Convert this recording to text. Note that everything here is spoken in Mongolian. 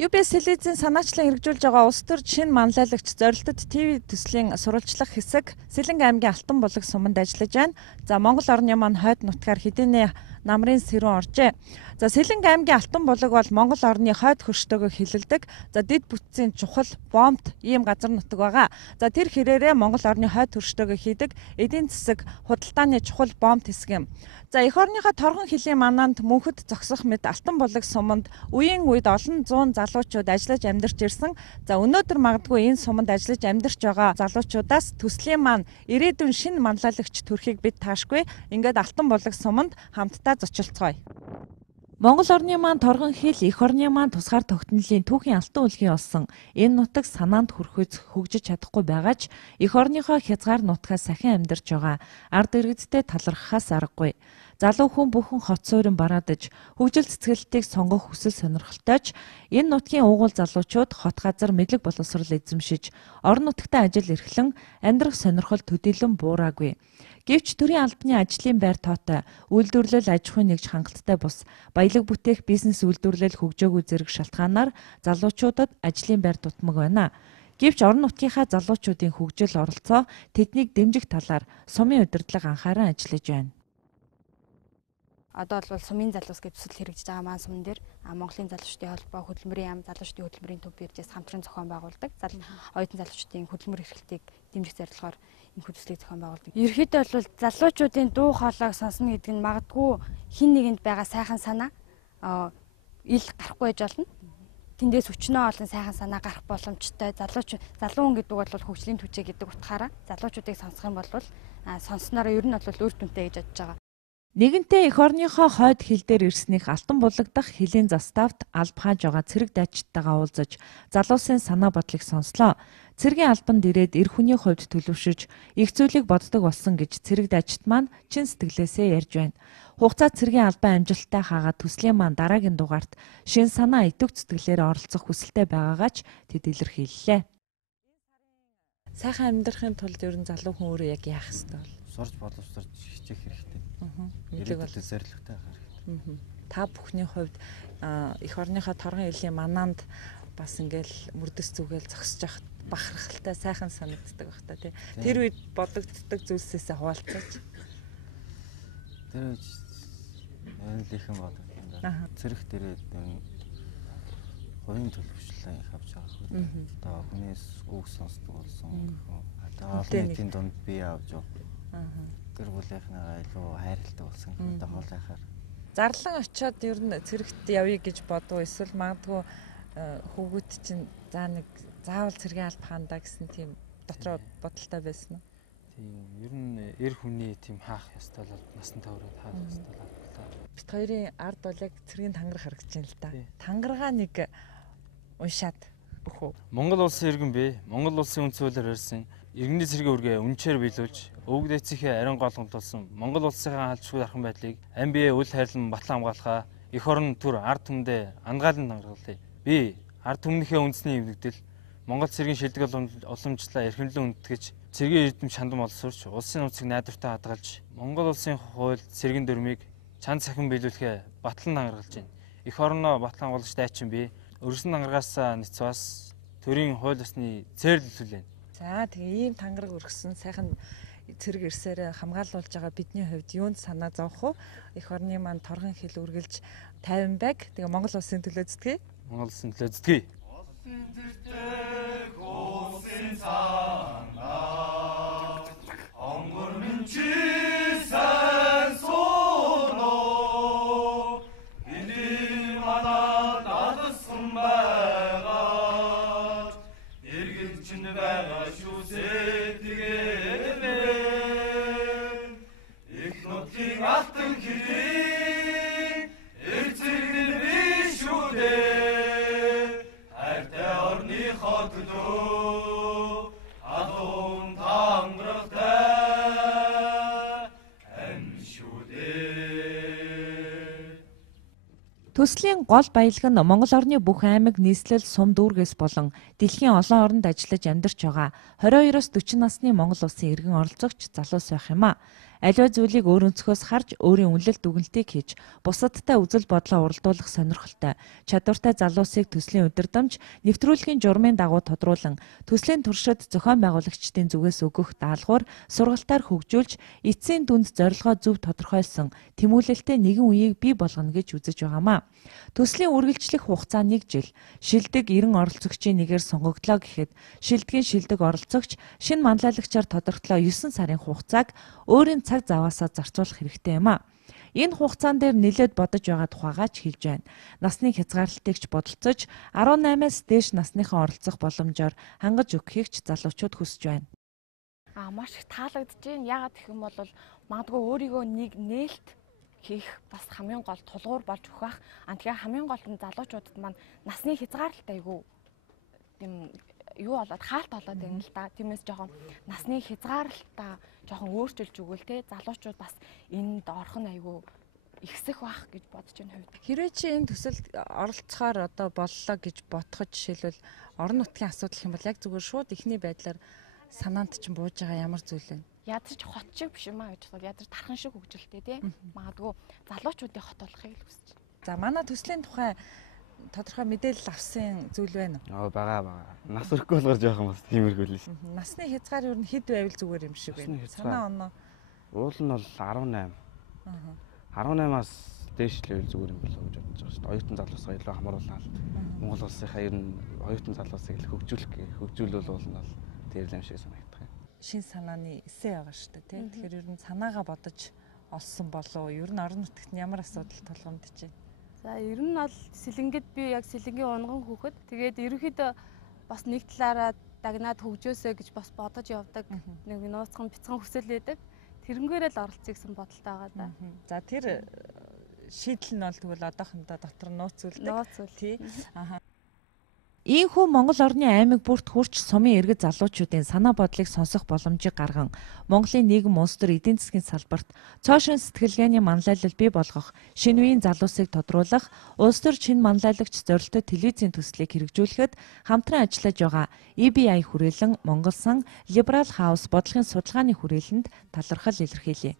UBS телевизийн санаачлан хэрэгжүүлж байгаа улс төр шинэ манлайлагч зорилтод ТV төслийн сурвалжлах хэсэг Сэлэнг аймгийн Алтан булаг суманд ажиллаж байна. За Монгол орны маань хойд нутгаар хэдийнэ намрын сэрүүн оржээ. За Сэлэнг аймгийн Алтан булаг бол Монгол орны хойд хөрштөөгөө хилэлдэг. За дэд бүтцийн чухал бомбт ийм газар нутаг байгаа. За тэр хэрээрээ Монгол орны хойд хөрштөөгөө хийдэг эдийн засаг худалдааны чухал бомбт хэсэг юм. За эх орныхоо торгон хилийн манаанд мөнхөд зогсох мэт Алтан булаг суманд үеийн үед олон зуун залуучууд ажиллаж амьдарч ирсэн. За өнөөдөр магадгүй энэ суманд ажиллаж амьдарч байгаа залуучуудаас төслийн маань ирээдүйн шинэ манлайлагч төрхийг бид таашгүй. Ингээд Алтан булаг суманд хамтдаа зочилцгоё. Монгол орны маань торгон хил эх орны маань тусгаар тогтнолын түүхийн алтан үлгийн болсон энэ нутаг санаанд хүрэхүйц хөгжиж чадахгүй байгаа ч эх орныхоо хязгаар нутгаас сахин амьдарч байгаа ард иргэдтэй талархахаас аргагүй. Залуу хүн бүхэн хот суурин бараадаж хөгжил цэцгэлтийг сонгох хүсэл сонирхолтой ч энэ нутгийн уугуул залуучууд хот газар мэдлэг боловсрол эзэмшиж орон нутагтаа ажил эрхлэн амьдрах сонирхол төдийлөн буураагүй. Гэвч төрийн албаны ажлын байр тоотой, үйлдвэрлэл аж ахуйн нэгж хангалттай бус, баялаг бүтээх бизнес үйлдвэрлэл хөгжөөгүй зэрэг шалтгаанаар залуучуудад ажлын байр дутмаг байна. Гэвч орон нутгийнхаа залуучуудын хөгжил оролцоо тэднийг дэмжих талаар сумын удирдлага анхааран ажиллаж байна. Одоо бол сумын залуус гэж төсөл хэрэгжиж байгаа маань сумн дээр Монголын залуучдын холбоо хөдөлмөрийн яам залуучдын хөдөлмөрийн төв биржээс хамтран зохион байгуулдаг. Оюутан залуучдын хөдөлмөр эрхлэлтийг дэмжих зорилгоор энэ төслийг зохион байгуулдаг. Ерөнхийдөө бол залуучуудын дуу хоолойг сонсно гэдэг нь магадгүй хин нэгэнд байгаа сайхан санаа ил гарахгүй байж болно. Тэндээс өчнөө олон сайхан санаа гарах боломжтой. Залуу хүн гэдэг бол хөгжлийн түвшин гэдэг утгаараа залуучуудыг сонсох юм бол сонсснороо ер нь бол үр дүнтэй гэж бодож байгаа. Нэгэнтээ эх орныхоо хойд хил дээр ирснийх Алтан булаг дахь хилийн заставт алба хааж байгаа цэрэг дайчдтайгаа уулзаж залуусын санаа бодлыг сонслоо. Цэргийн албанд ирээд эр хүний хувьд төлөвшөж их зүйлийг боддог болсон гэж цэрэг дайчд маань чин сэтгэлээсээ ярьж байна. Хугацаа цэргийн албан амжилттай хаагаад төслийн маань дараагийн дугаарт шин санаа итвэх зүтгэлээр оролцох хүсэлтэй байгаагаа ч тэд илэрхийллээ. Сайхан амьдрахын тулд ер нь залуу хүн өөрөө яг яах ёстой вэ? Сурч боловсрож хичээх хэрэгтэй. Ирээдүйд зорилготой байх хэрэгтэй. Та бүхний хувьд эх орныхоо торгон хилийн манаанд бас ингээл мөрдөс зүгээл зогсож явах бахархалтай сайхан санагддаг байх та тий. Тэр үед бодогддог зүйлсээсээ хуваалцаач. Тэр айлынхан бодогдсон. Цэрэг дээрээ хувийн төлөвшлээ их авч байгаа. Одоо хүнээс үг сонсдог болсон. Одоо олон нийтийн дунд бие авч явах. Гэр бүлийнхнийгаа илүү хайрладаг болсон гэдэг хоолойхоор. Зарлан очиод ер нь цэрэгт явъя гэж бодов эсвэл магадгүй хүүгүүд чинь заавал цэргийн алба хаандаа гэсэн тийм дотроо бодолтой байсан уу? Тийм ер нь эр хүний тийм хаах ёстой бол насан туршид хаах ёстой л. Бид хоёрын ард бол яг цэргийн тангар харагдаж байна л да. Тангараа нэг уншаад өгөх үү? Монгол улсын иргэн бэ. Монгол улсын үн цэвэрлэлээр ирсэн иргэний цэргийн үргээ үнчээр биелүүлж өвөг дээцийнхээ арин голгомтолсон Монгол улсынхаа алчгүй дархан байдлыг ам бие үл хайрлан батлан хамгаалахаа эх орон төр ард түмэндээ андгаалan хангалтыг би ард түмнийхээ үндэсний эвлэгдэл Монгол цэргийн шилдэг уламжлалаа эрхэмлэн үндэтгэж цэргийн эрдэм шандан боловсруулж улсын нууцыг найдвартай хадгалж Монгол улсын хууль цэргийн дүрмийг чанд сахин биелүүлэхээ батлан хангаргалж байна. Эх орноо батлан хамгаалагч дайчин би өрсөн ангаргаас нэцвас төрийн хууль ёсны цэрлэлүүл байна. За тэгээ ийм тангараг өргөсөн сайхан цэрэг ирсээр хамгаалуулж байгаа бидний хувьд юунд санаа зовх вэ? Эх орны маань торгон хил үргэлж 50 байг. Тэгээ Монгол улсын төлөө зүтгэе. Монгол улсын төлөө зүтгэе. Төслийн гол баялаг нь Монгол орны бүх аймаг нийслэл сум дүүргээс болон дэлхийн олон оронд ажиллаж амьдарч байгаа 22-оос 40 насны Монгол улсын иргэн оролцогч залуус байх юм а. Аливаа зүйлийг өөр өнцгөөс харж өөрийн үнэлэлт дүгнэлтийг хийж бусадтай үзэл бодлоо уралдуулах сонирхолтой. Чадвартай залуусыг төслийн удирдамж, нэвтрүүлгийн журмын дагуу тодруулан төслийн туршид зохион байгуулагчдын зүгээс өгөх даалгавар сургалтаар хөгжүүлж эцсийн дүнд зорилгоо зөв тодорхойлсон тэмүүлэлтэд нэгэн үеийг бий болгоно гэж үзэж байгаамаа. Төслийн үргэлжлэх хугацаа 1 жил. Шилдэг 90 оролцогчийн нэгээр сонгогдлоо гэхэд шилдгийн шилдэг оролцогч шинэ манлайлагчаар тодорхойлоо 9 сарын хугацааг өөрийн цаг заваасаа зарцуулах хэрэгтэй юм а. Энэ хугацаан дээр нэлээд бодож байгаа тухайгаа ч хэлж байна. Насны хязгаарлалтыг ч бодолцож 18-аас дээш насныхаа оролцох боломжоор хангаж өгөхийг ч залуучууд хүсэж байна. Маш их таалагдж байна. Яагаад гэх юм бол магадгүй өөрийгөө нэг нээлт хийх бас хамгийн гол тулгуур болж өгөх бах. Тэгэхээр хамгийн гол нь залуучуудад маань насны хязгаарлалт айгүй тийм юу болоод хаалт болоод байна л да. Тиймээс жоохон насны хязгаарлалтаа жоохон өөрчилж өгвөл те залуучууд бас энд орох нь айгүй ихсэх бах гэж бодож байна хувьд. Хэрвээ чи энэ төсөлд оролцохоор одоо боллоо гэж бодоход жишээлбэл орон нутгийн асуудал юм бол яг зүгээр шууд ихний байдлаар санаанд чинь бууж байгаа ямар зүйл вэ? Ядарч хот шиг биш юм а гэж бодлоо. Ядарч тархан шиг хөгжилтэй тий. Магадгүй залуучуудын хот болохыг л хүсэж байна. За манай төслийн тухай тодорхой мэдээлэл авсан зүйл байна уу? Бага. Нас өрөхгүй болгож явах юм бас тиймэрхүү л шүү. Насны хязгаар юу н хэд байвал зүгээр юм шиг байна. Санаа оноо. Уул нь бол 18. 18-аас дээш л байвал зүгээр юм болоо гэж бодож байгаа шүү дээ. Оюутан залуусаа илүү хамруулаад Монгол улсынхаа ер нь оюутан залуусыг л хөгжүүлүүлэл болно бол тэр л юм шиг санагдах юм. Шин санааны эсэ байгаа шүү дээ тий. Тэгэхээр ер нь санаагаа бодож олсон болов уу? Ер нь орон нутагт ямар асуудал тулгамдж байна? За ер нь бол сэлэнгэд би яг сэлэнгийн унган хүүхэд. Тэгээд ерөнхийдөө бас нэг талаараа дагнаад хөгжөөсэй гэж бас бодож явдаг. Нэг нууцхан бяцхан хүсэл байдаг. Тэрнгээрээ л оролцъё гэсэн бодолтой байгаа да. За тэр шийдэл нь бол тэгвэл одоохондоо дотор нууц үлдэх тий. Ийхүү Монгол орны аймаг бүрт хурч сумын иргэд залуучуудын санаа бодлыг сонсох боломжийг гарган Монголын нийгэм улс төр эдийн засгийн салбарт цоошин сэтгэлгээний манлайлал бий болгох, шинэ үеийн залуусыг тодруулах, улс төр шинэ манлайлагч зорилттой телевизийн төслийг хэрэгжүүлэхэд хамтран ажиллаж байгаа EBI хүрээлэн Монгол сан Liberal House бодлогын судалгааны хүрээлэнд талархал илэрхийлье.